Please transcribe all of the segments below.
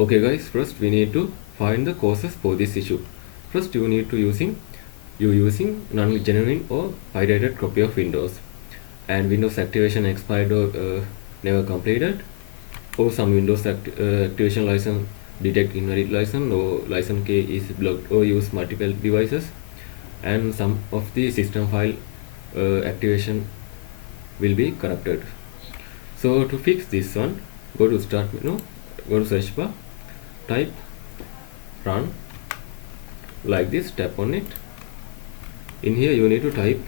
Okay guys, first we need to find the causes for this issue. First you need to using non-genuine or pirated copy of Windows, and Windows activation expired or never completed, or some Windows activation license detect invalid license, or license key is blocked or use multiple devices, and some of the system file activation will be corrupted. So to fix this one, go to start menu, go to search bar, type run like this, tap on it. In here you need to type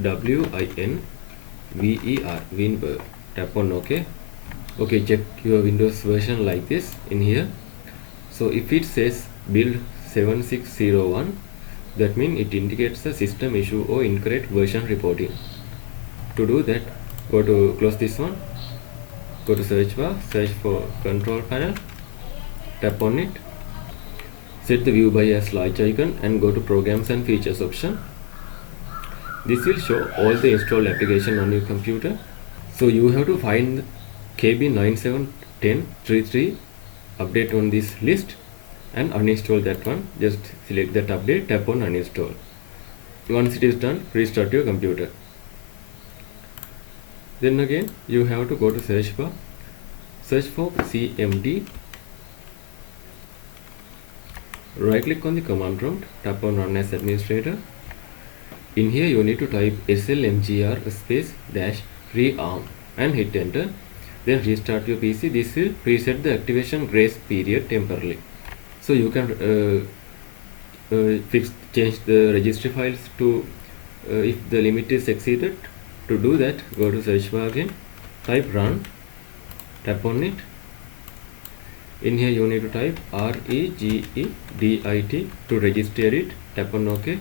WINVER, WinVer, tap on OK. Okay, check your Windows version like this in here. So if it says build 7601, that means it indicates a system issue or incorrect version reporting. To do that, go to close this one, go to search bar, search for control panel, tap on it, set the view by as large icon and go to programs and features option. This will show all the installed application on your computer. So you have to find KB971033 update on this list and uninstall that one. Just select that update, tap on uninstall. Once it is done, restart your computer. Then again you have to go to search bar, search for CMD, right click on the command prompt, tap on run as administrator. In here you need to type slmgr space dash rearm and hit enter. Then restart your PC. This will reset the activation grace period temporarily. So you can change the registry files to if the limit is exceeded. To do that, go to search bar again, type run, tap on it. In here you need to type REGEDIT to register it, tap on OK.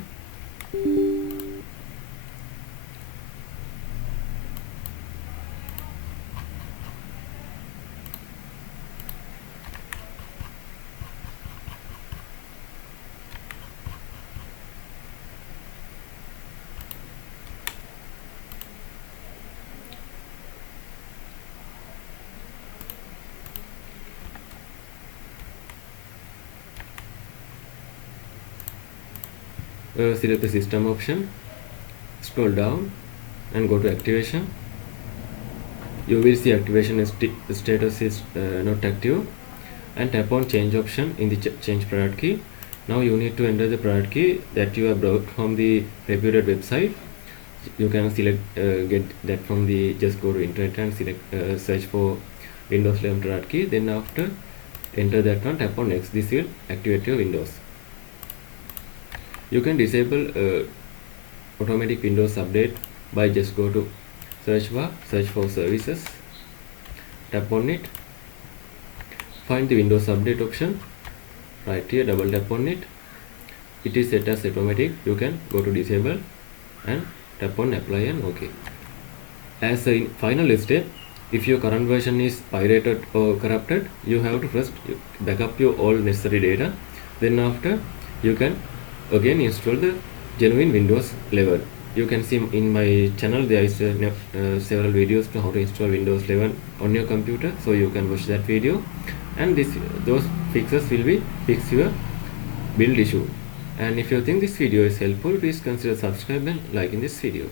Select the system option, scroll down and go to activation. You will see activation status is not active, and tap on change option in the change product key. Now you need to enter the product key that you have brought from the reputed website. You can select get that from the, just go to internet and select search for Windows 11 product key. Then after enter that one, tap on next. This will activate your Windows. You can disable automatic Windows update by just go to search bar, search for services, tap on it, find the Windows update option right here, double tap on it. It is set as automatic. You can go to disable and tap on apply and OK. As a final step, if your current version is pirated or corrupted, you have to first back up your all necessary data. Then after you can again install the genuine Windows 11. You can see in my channel there is several videos to how to install Windows 11 on your computer, so you can watch that video, and those fixes will be fix your build issue. And if you think this video is helpful, please consider subscribe and liking this video.